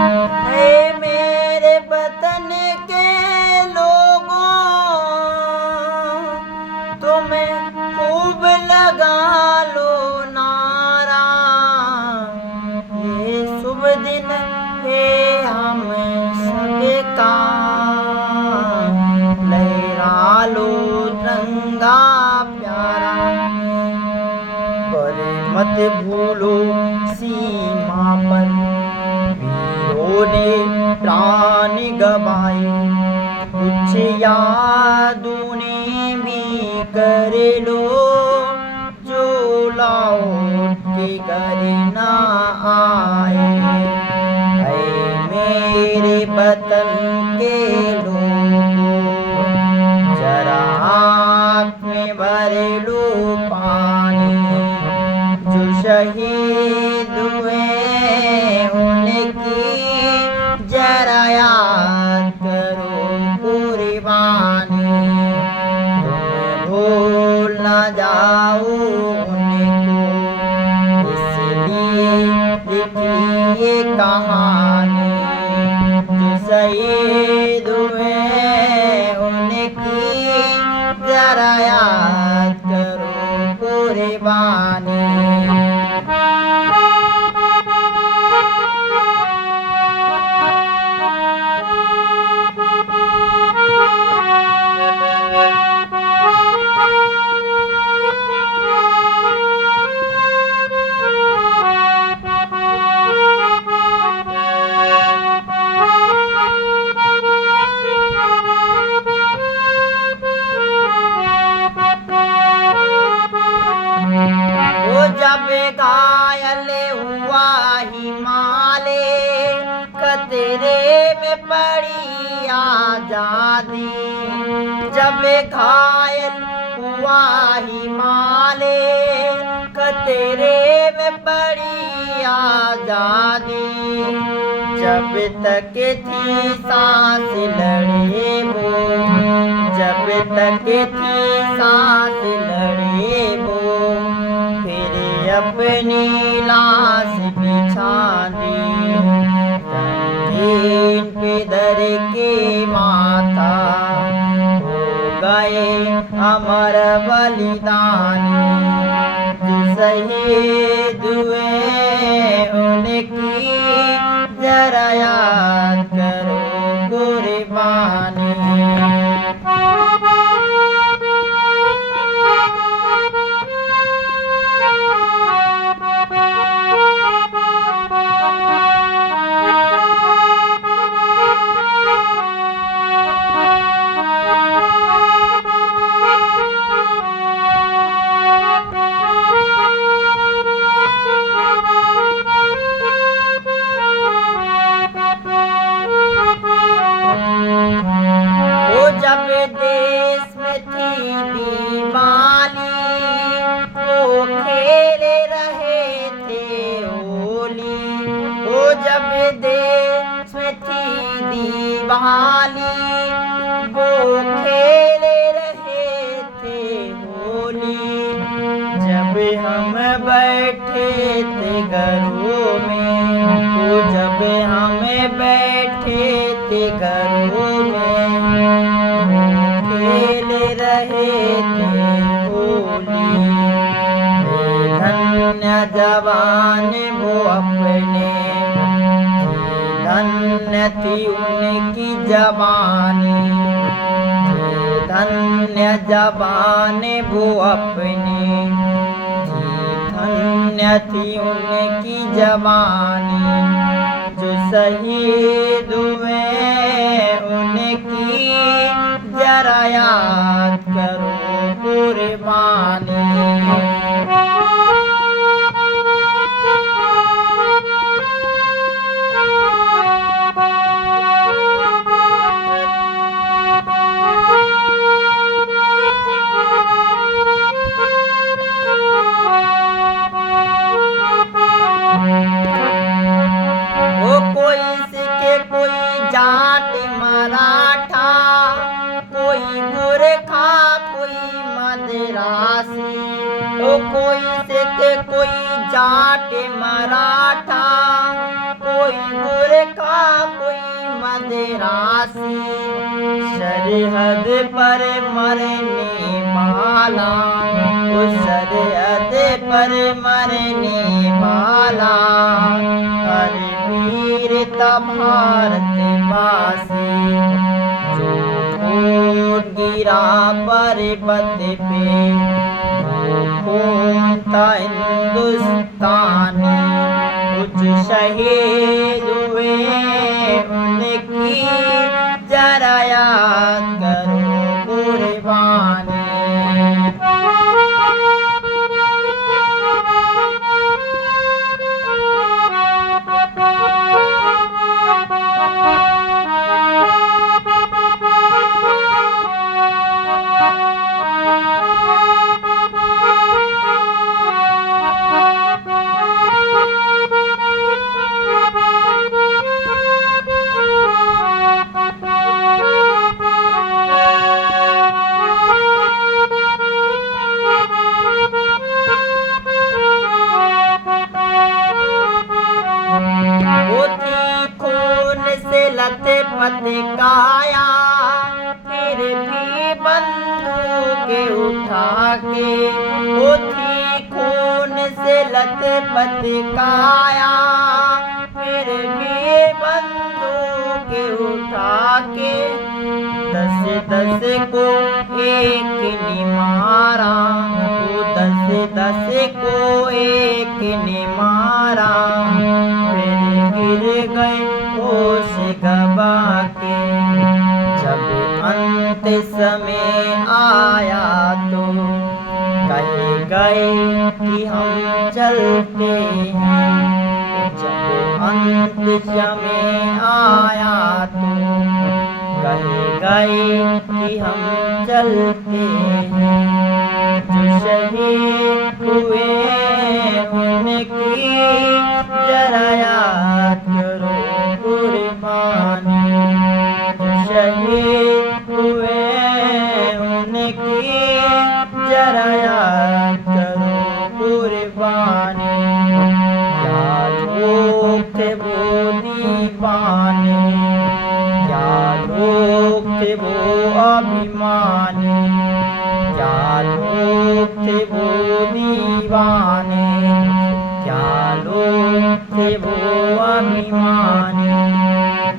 हे मेरे वतन के लोगों, तुम्हें खूब लगा लो नारा। ये शुभ दिन है हम सबका, लहरा लो तिरंगा प्यारा। पर मत भूलो सीमा पर वीरों ने प्राण गवाए, कुछ यादों ने भी कर लो, जो लौट के घर ना आए। ऐ मेरे वतन के लोगों, जरा आँख में भर लो पानी। जो शहीद हुए उनकी जरा याद करो कुर्बानी। तुम भूल न जाओ उनको, इसलिए लिखी ये कहानी। जो शहीद हुए उनकी जरा याद करो कुर्बानी। जब घायल हुआ हिमालय, खतरे में पड़ी आजादी। जब घायल हुआ हिमालय, खतरे में पड़ी आजादी। जब तक थी सांस लड़े वो, जब तक थी सांस लड़े वो, अपनी लाश बिछा दी। रंगीन पे दर के माता हो गए अमर बलिदानी। जो शहीद हुए उनकी जरा याद करो कुर्बानी। जब देश में थी दिवाली, वो खेल रहे थे होली। वो जब देश में थी दिवाली, वो खेल रहे थे होली। जब हम बैठे थे घरों में, वो जब हम बैठे थे घरों में, खेल रहे थे होली। धन्य जवान वो अपने, धन्य थी उनकी जवानी। धन्य जवान वो अपने, धन्य थी उनकी जवानी। जो शहीद हुए उनकी जरा याद करो कुर्बानी। वो कोई सिख कोई जाट मराठा, कोई गोरखा कोई मद्रासी। वो कोई सिख कोई जाट मराठा, कोई कोई गुरखा कोई मदरासी, सरहद पर मरने वाला, उस सरहद पर मरने वाला, हर वीर था भारतवासी। जो खून गिरा पर्वत पे, वो खून था हिंदुस्तानी। कुछ शहीद हुए उनकी जरा याद करो कुर्बानी। वो थी खून से लथपथ काया, फिर भी बंदूकें उठा के। वो थी खून से लथपथ काया, फिर भी बंदूकें उठा के। 10-10 को एक ने मारा, वो 10-10 को एक ने मारा। फिर गिर गए होश गवा के। जब अंत समय आया तो कह गए कि हम चलते हैं। जब अंत समय आया तो कह गए कि हम चलते हैं। जो शहीद हुए उनकी जरा याद करो कुर्बानी। जो शहीद हुए उनकी जरा याद करो कुर्बानी। क्या लोग थे वो दीवाने, क्या लोग थे वो अभिमानी। क्या लोग थे वो दीवाने, क्या लोग थे वो अभिमानी।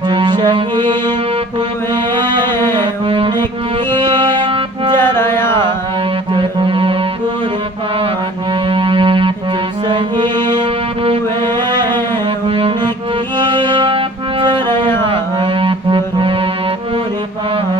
जो शहीद हुए उनकी जरा याद करो कुर्बानी। जो शहीद हुए उनकी जरा याद करो कुर्बानी।